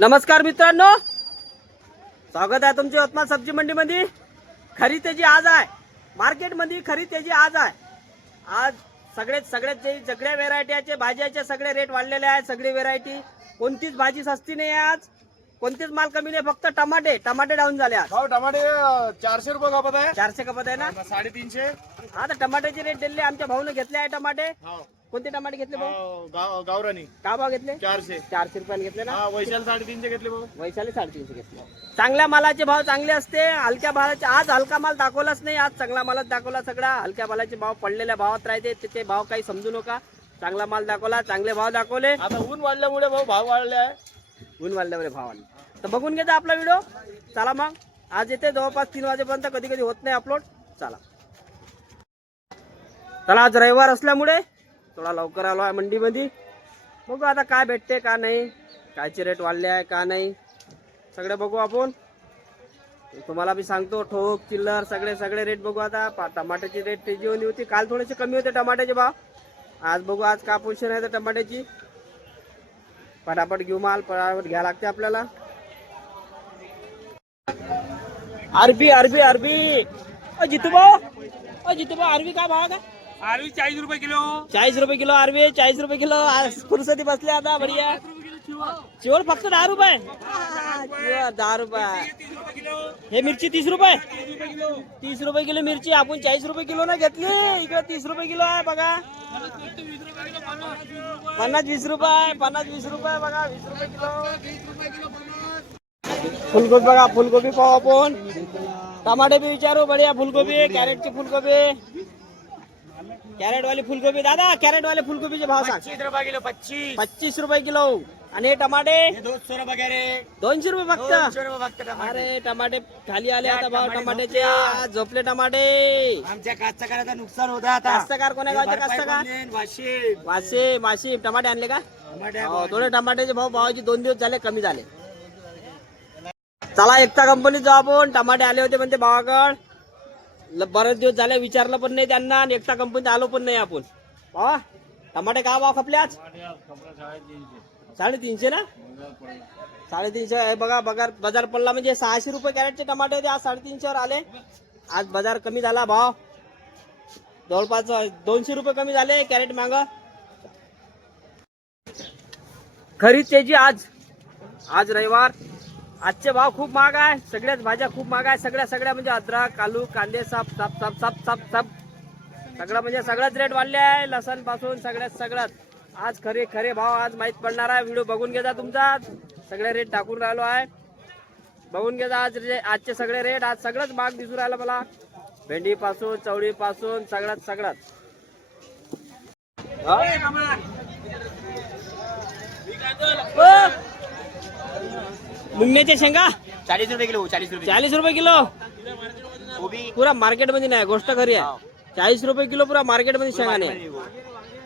नमस्कार मित्रांनो, स्वागत आहे तुमचे यवतमाळ सब्जी मंडी मध्ये। खरी तेजी आज आहे मार्केट मध्ये, खरी तेजी आज आहे। आज सगळ्या व्हेरायटीचे भाज्याचे सगळे रेट वाढलेले आहेत। सगळी व्हेरायटी, कोणतीच भाजी सस्ती नाही आहे आज, कोणतेच माल कमी नाही। फक्त टमाटे डाऊन झाले आज। भाव टमाटे 400 रुपये खपत आहे। 400 खपत आहे ना, 350। आता टमाट्याचे रेट दिले आमच्या भाऊने घेतले आहे टमाटे। कोणते टमाटे घेतले भाऊ? गावरानी काय भाव घेतले? 400 रुपयाने घेतले ना। वैशाल 350 घेतले भाऊ। वैशाली 350 घेतले। चांगल्या मालाचे भाव चांगले असते, हलक्या मालाचे आज हलका माल दाखवलाच नाही। आज चांगला मालच दाखवला सगळा। हलक्या मालाचे भाव पडलेल्या भावात राहते, त्याचे भाव काही समजू नका। चांगला माल दाखवला, चांगले भाव दाखवले। आता ऊन वाढल्यामुळे भाव वाढले आहे। ऊन वाढल्यामुळे भाव वाढले तर बघून घेता आपला व्हिडिओ। चला मग, आज येते जवळपास 3 वाजेपर्यंत, कधी कधी होत नाही अपलोड। चला आज रविवार असल्यामुळे थोडा लवकर आलो आहे मंडीमध्ये। बघू आता काय भेटते का नाही, कायचे रेट वाढले आहे का नाही, सगळे बघू आपण। तुम्हाला मी सांगतो, ठोक चिल्लर सगळे रेट बघू आता। टमाट्याची रेट तेजी होती, काल थोडेसे कमी होते टमाट्याचे भाव। आज बघू आज का पोझिशन आहे तर टमाट्याची। पटापट घेऊ माल, पटापट घ्या लागते आपल्याला। अरबी जितू भाऊ अरबी काय भाव का? अरबी 40 रुपये किलो। 40 रुपये किलो अरबी, 40 रुपये किलो। फुरसती बसले आता बढिया। चिवळ फक्त 10 रुपये। 10 रुपये हे मिरची 30 रुपये। 30 रुपये किलो मिरची आपण 40 रुपये किलो ना घेतली। इकडे 30 रुपये किलो आहे बघा। 50-20 रुपये बघा, 20 रुपये किलो। फुलगोबी बघा, फुलगोबी पाहू आपण। टमाटे भी विचारू, बढिया फुलगोबी, कॅरेटची फुलगोबी, कॅरेट वाली फुलगोबी। दादा कॅरेट वाले फुलगोबीचे भाव सांग। 25 रुपये किलो। 25 रुपये किलो। आणि हे टमाटे 200 रुपये 200 रुपये फक्त। 200 रुपये फक्त। अरे टमाटे खाली आले आता भाव टमाट्याचे। आज झोपले टमाटे। आमच्या कास्तकाराचं नुकसान होतं आता। कास्तकार कोण्या गावचे कास्तकार? वाशिम टमाटे आणले का? थोडे टमाट्याचे भावाचे 2 दिवस झाले कमी झाले। चला एकता कंपनीत जाऊ आपण। टमाटे आले होते म्हणते भावाकड, बरेच दिवस झाले, विचारलं पण नाही त्यांना, आणि एकता कंपनीत आलो पण नाही आपण। भावा टमाटे काय भाव खपले आज? 350 ना, 350 बघा। बाजार पडला म्हणजे 600 रुपये कॅरेटचे टमाटे होते, आज 350 वर आले। आज बाजार कमी झाला, भाव जवळपास 200 रुपये कमी झाले कॅरेट माग। खरी तेजी आज रविवार। आजचे भाव खूप महाग आहे, सगळ्याच भाज्या खूप महाग आहे। सगळ्या म्हणजे अद्रक, आलू, कांदे, सब सगळं म्हणजे सगळ्याच रेट वाढले आहे। लसण पासून सगळ्यात आज खरे भाव आज माहित पडणार आहे। व्हिडिओ बघून घ्या तुमचा, सगळे रेट टाकून राहिलो आहे, बघून घ्या आजचे सगळे रेट। आज सगळंच महाग दिसून राहिलं मला, भेंडी पासून, चवळी पासून सगळ्यात। मुंगण्याच्या शेंगा 40 रुपये किलो। 40 रुपये किलो। पुरा मार्केट मध्ये नाही, गोष्ट खरी आहे। 40 रुपये किलो पुरा मार्केट मध्ये शेंगा नाही।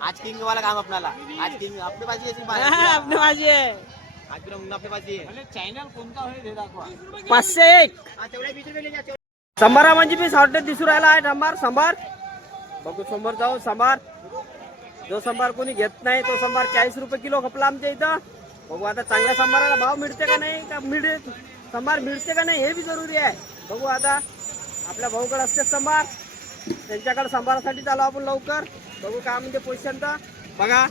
आज किंग वाला काम आपल्याला। आज किंग आपली भाजी आहे, आपली भाजी आहे। आज आपली भाजी आहे। चॅनल कोणता होईल हे दाखवा। 501 संभारा म्हणजे मी शॉर्टेज दिसू राहिला आहे। संभार बघू, समोर जाऊ। संभार जो संभार कोणी घेत नाही तो संभार 40 रुपये किलो खपला आमच्या इथं। बघू आता चांगल्या संभाराला भाव मिळते का नाही, संभार मिळते का नाही हे बी जरुरी आहे। बघू आता आपल्या भाऊकडे असते संभार, त्यांच्याकडे संभारासाठी चालू आपण लवकर। बघू काय म्हणते पोझिशन तर बघा।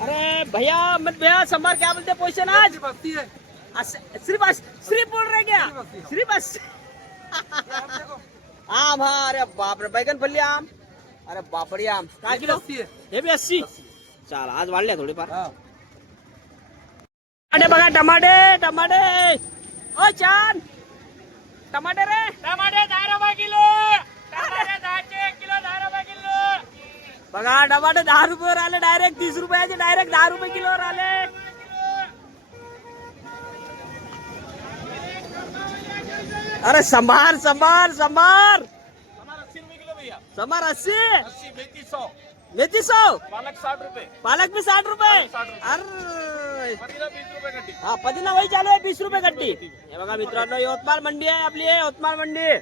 अरे भैया संभार क्या बोलते पोझिशन आज? श्री बोल रहे क्या? श्री बस आम। हाँ अरे बाप रे, बैगन फल्ली आम, अरे बापडी आम काय किलो? हे बी 80। चला आज वाढल्या थोडेफार। बघा टमाटे ओ छान टमाटे रे, टमाटे 10 रुपये किलो। टमाटे 10 किलो 10 रुपये किलो बघा। टमाटे 10 रुपयावर आले, डायरेक्ट 30 रुपयाचे, डायरेक्ट 10 रुपये किलोवर आले। अरे संभार 80 रुपये किलो भैया। संभार 80। मेथी 100। पालक भी 60 रुपये। अरे हाँ पदिना वही चालू आहे, 20 रुपये गड्डी। हे बघा मित्रांनो, यवतमाळ मंडी आहे आपली, यवतमाळ मंडी।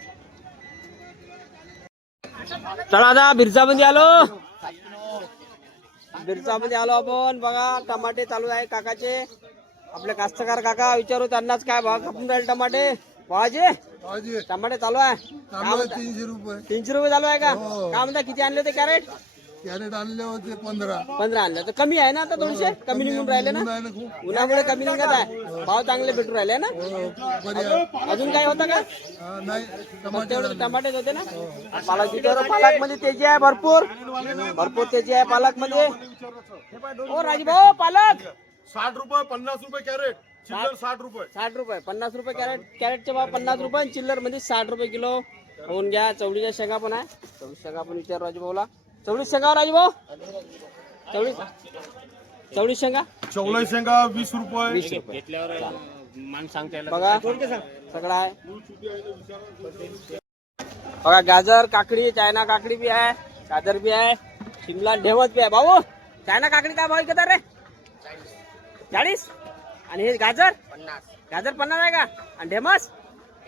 चला आता बिरसामध्ये आलो आपण। बघा टमाटे चालू आहे काकाचे। आपले कास्तकार काका विचारू त्यांनाच काय भाव कापून राहील टमाटे भावाजी टमाटे चालू आहे 300 रुपये 300 रुपये चालू आहे का काय म्हणता किती आणले होते कॅरेट कॅरेट आणले होते 15 आणले तर कमी आहे ना आता 200 कमी निघून राहिले ना उन्हामुळे कमी निघत आहे भाव चांगले भेटून राहिले ना अजून काय होतं का नाही तेवढे टमाटेच होते ना पालक मध्ये तेजी आहे भरपूर तेजी आहे पालक मध्ये ओ राजभाऊ पालक 60 रुपये 50 रुपये कॅरेट चिल्लर 60 रुपये 50 रुपये कॅरेटचे भाव 50 रुपये आणि चिल्लर मध्ये 60 रुपये किलो होऊन घ्या चवळीच्या शेंगा पण आहे चवळी शेंगा पण विचार राजभाऊला चवळी शेंगा राजभाऊ चवळी शेंगा चवळी शेंगा 20 रुपये 20 रुपये बघा सगळं आहे बघा गाजर काकडी चायना काकडी बी आहे गाजर बी आहे शिमला ढेवत बी आहे भाऊ चायना काकडी काय भाव विकत रे 40 आणि हे गाजर 50 आहे का आणि ढेमस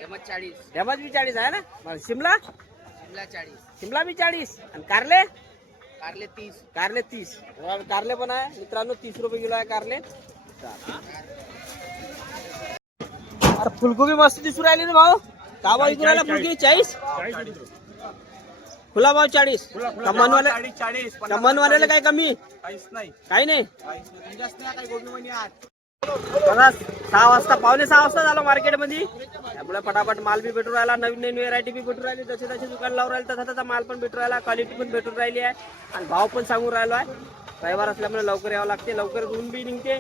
40 ढेमस बी 40 आहे ना मग शिमला बी 40 आणि कारले 30 कारले पण आहे मित्रांनो 30 रुपये किलो आहे कारले अरे फुलगोबी मस्त दिसून राहिली ना भाऊ का भाव विकून राहिला फुलगोबी 40 खुला भाव 40 कमनवाल्याला काय कमी काही नाही बघा 6 वाजता पावणे 6 वाजता झालो मार्केटमध्ये त्यामुळे फटाफट माल बी भेटून राहिला नवीन व्हरायटी बी भेटून राहिली जसे दुकान लावून राहिले तसा तसा माल पण भेटून राहिला क्वालिटी पण भेटून राहिली आहे आणि भाव पण सांगून राहिलो आहे रविवार असल्यामुळे लवकर यावं लागते लवकर ऊन बी निघते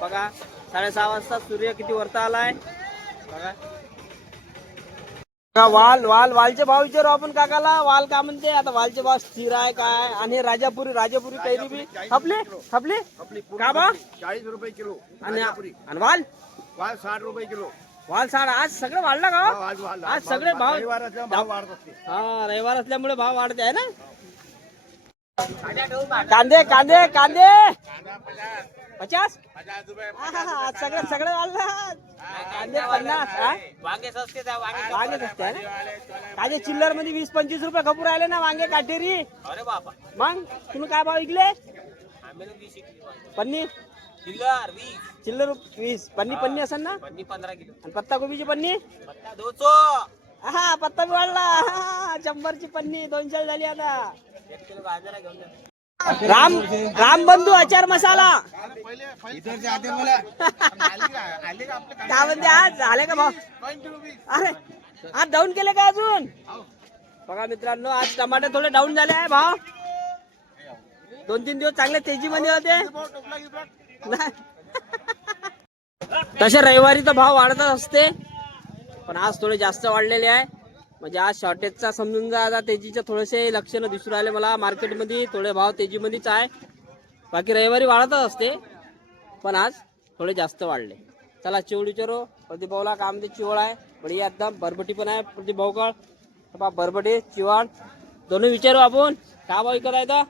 बघा 6:30 वाजता सूर्य किती वरता आलाय बघा वालचे भाव विचारू आपण काकाला वाल का म्हणते आता वालचे भाव स्थिर आहे काय आणि राजापुरी कैरी बी खपली का भाव 40 रुपये किलो आणि वाल 60 रुपये किलो वाल 60 आज सगळं वाढलं का आज सगळे भाव वाढत असते हा रविवार असल्यामुळे भाव वाढते आहे ना कांदे 50 सगळे वाढलं कांदे 50 वांगे सस्ते वांगे सस्ते आहे ना कांदे चिल्लर मध्ये 20-25 रुपये खपू राहिले ना वांगे काटेरी अरे बापा मग तुम्ही काय भाव विकले पन्नी चिल्लर 20 पन्नी असेल ना 15 किलो आणि पत्ता कोबीची पन्नी पत्ता 200 हा पत्ता बी वाढला 100ची पन्नी 200 झाली आता 1 किलो गाजर घेऊन जा राम बंधू अचार मसाला काय म्हणते आज झाले का भाऊ अरे आज डाऊन केले का अजून बघा मित्रांनो आज टमाटे थोडे डाऊन झाले आहे भाव 2-3 दिवस चांगले तेजी मध्ये होते तसे रविवारी तर भाव वाढतच असते पण आज थोडे जास्त वाढलेले आहे म्हणजे आज शॉर्टेजचा समजून जा आता तेजीचे थोडेसे लक्षणं दिसून राहिले मला मार्केटमध्ये थोडे भाव तेजीमध्येच आहे बाकी रविवारी वाढतच असते पण आज थोडे जास्त वाढले चला चिवडी विचारू प्रदीप भाऊला काम म्हणते चिवळ आहे बढिया एकदम बरबटी पण आहे प्रदीप भाऊकड बरबटी चिवण दोन्ही विचारू आपण काय भाव विकत आहे तर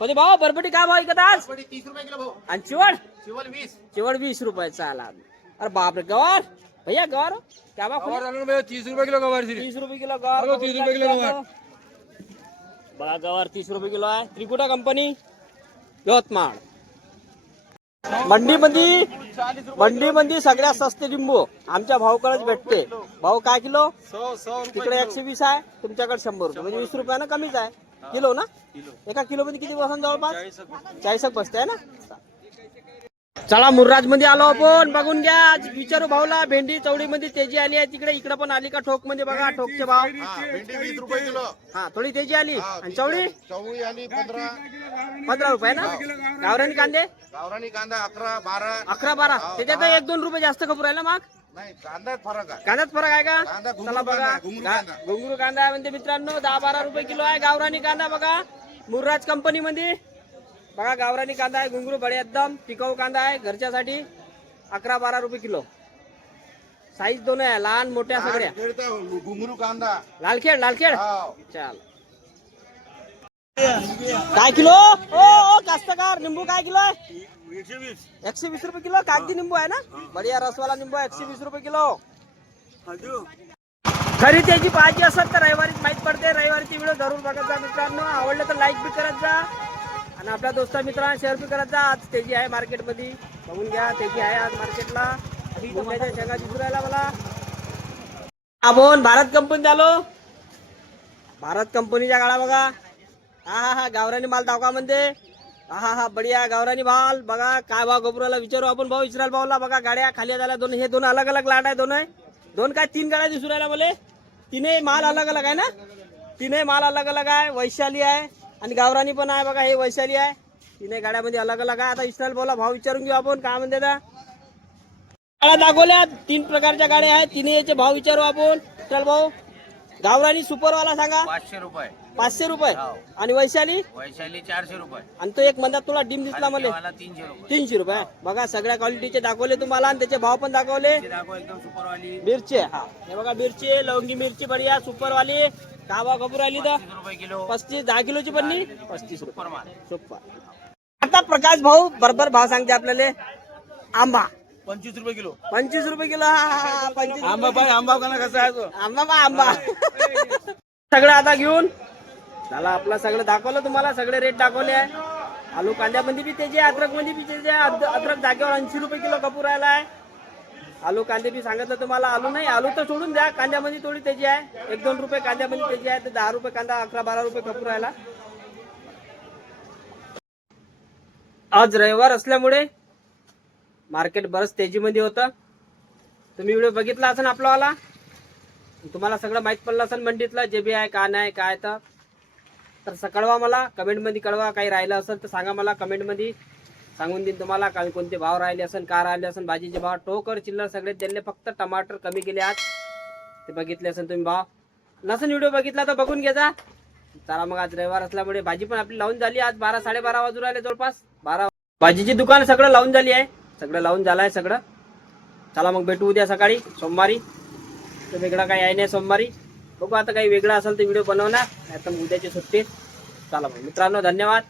प्रदीप भाऊ बरबटी काय भाव विकत आज 30 रुपये किलो भाऊ आणि चिवड चिवल 20 चिवड 20 रुपये चाला अरे बापरे गवार भैया गवार क्या भाव 30 रुपये किलो गवार 30 रुपये किलो गवार 30 रुपये किलो गवार बघा गवार 30 रुपये किलो आहे त्रिकुटा कंपनी यवतमाळ मंडीमध्ये सगळ्यात स्वस्त लिंबू आमच्या भाऊकडेच भेटते भाऊ काय किलो 100 तिकडे 120 आहे तुमच्याकडे 100 रुपये म्हणजे 20 रुपयानं कमीच आहे किलो ना एका किलो मध्ये किती बसन जवळपास 40 बसते आहे ना चला मुर्राज मध्ये आलो आपण बघून घ्या विचारू भाऊला भेंडी चवडी मध्ये तेजी आली आहे इकडे पण आली का ठोक मध्ये बघा ठोकचे भाव भेंडी 20 रुपये किलो हा थोडी तेजी आली आणि चवडी चवळी आली 15 रुपये ना गावरानी कांदे गावरानी कांदा 11 11-12 त्याच्यात 1-2 रुपये जास्त खपूर राहिला मग नाही कांद्यात फरक आहे कांद्यात फरक आहे का कांदा घुंगरू चला बघा कांदा, घुंगरू कांदा. घुंगरू कांदा आहे म्हणते मित्रांनो 10-12 रुपये किलो आहे गावरानी कांदा बघा मुर्राज कंपनी मध्ये बघा गावरानी कांदा आहे घुंगरू बडे एकदम टिकाऊ कांदा आहे घरच्यासाठी 11-12 रुपये किलो साईज दोन आहे लहान मोठ्या सगळ्या घुंगरू कांदा लालखेड हाव. चाल काय किलो ओ कास्तकार निंबू काय किलो आहे 120 रुपये किलो कागदी निंबू आहे ना बढिया रसवाला निंबू आहे 120 रुपये किलो खरी त्याची पाहिजे असेल तर रविवारीच माहित पडते रविवारीची व्हिडिओ जरूर बघत जा मित्रांनो आवडलं तर लाईक बी करत जा आणि आपल्या दोस्ता मित्रांना शेअर बी करत जा आज त्याची आहे मार्केटमध्ये बघून घ्या त्याची आहे आज मार्केटला मुंग्याच्या शेंगा दिसू राहिला मला. आपण भारत कंपनी झालो. भारत कंपनीच्या गाड्या बघा. हा गावरानी माल दाखवा म्हणते. हा बढिया गावरानी माल बघा. काय भाव गोपुराला विचारू आपण. भाऊ इस्रायल भाऊला बघा. गाड्या खाली झाल्या दोन. हे दोन अलग अलग लाट आहे. दोन काय 3 गाड्या दिसू राहिल्या मला. तिने माल अलग अलग आहे ना. तिने माल अलग अलग आहे. वैशाली आहे आणि गावरानी पण आहे बघा. हे वैशाली आहे. तिने गाड्यामध्ये अलग अलग आहे. आता इस्रायल भाऊला भाव विचारून घेऊ आपण. काय म्हणते त्या गाड्या दाखवल्या. 3 प्रकारच्या गाड्या आहेत. तिने याचे भाव विचारू आपण. इस्रायल भाऊ गावरानी सुपरवाला सांगा. 500 रुपये 500 रुपये आणि वैशाली वैशाली 400 रुपये आणि तो एक मंदात तुला डिम दिसला मला. 300 रुपये 300 रुपये बघा. सगळ्या क्वालिटीचे दाखवले तुम्हाला आणि त्याचे भाव पण दाखवले. दाखव एकदम सुपरवाली मिरची हे बघा. मिरची लवंगी मिरची बढिया सुपरवाली. का भाव खबर आली तर 30 रुपये किलो 35 10 किलोची पन्नी 35 रुपये सुपर माल सुपर. आता प्रकाश भाऊ बरोबर भाव सांगते आपल्याला. आंबा 25 रुपये किलो 25 रुपये किलो. हा 25 आंबा पाय आंबा का कसा आहे तो आंबा सगळं आता घेऊन झाला आपला. सगळं दाखवलं तुम्हाला. सगळे रेट दाखवले आहे. आलू कांद्यामध्ये बी त्याचे अद्रक मध्ये बी त्याचे. अद्रक जागेवर 80 रुपये किलो कपूर राहिला आहे. आलू कांदे बी सांगितलं तुम्हाला. आलू नाही आलू तर सोडून द्या. कांद्यामध्ये थोडी त्याची आहे. 1-2 रुपये कांद्यामध्ये त्याची आहे. तर 10 रुपये कांदा 11-12 रुपये कपूर राहिला. आज रविवार असल्यामुळे मार्केट बरंच तेजीमध्ये होतं. तुम्ही व्हिडिओ बघितला असेल आपलावाला. तुम्हाला सगळं माहीत पडलं असेल मंडीतलं जे बी आहे का नाही काय. तर कळवा मला कमेंटमध्ये कळवा. काही राहिलं असेल तर सांगा मला कमेंटमध्ये. सांगून देईन तुम्हाला काय कोणते भाव राहिले असेल का राहिले असेल. भाजीचे भाव टोकर चिल्लर सगळे दिले. फक्त टमाटर कमी केले आज. ते बघितले असेल तुम्ही भाव. नसेल व्हिडिओ बघितला तर बघून घ्यायचा. चला मग आज रविवार असल्यामुळे भाजी पण आपली लावून झाली. आज 12-12:30 वाजून राहिले जवळपास 12. भाजीची दुकान सगळं लावून झाली आहे. सगळं लावून झालं आहे सगळं. चला मग भेटू उद्या सकाळी सोमवारी. तर वेगळा काही आहे नाही सोमवारी. बघू आता काही वेगळं असेल तर व्हिडिओ बनवणार. नाही तर उद्याची सुट्टी. चला मग मित्रांनो धन्यवाद.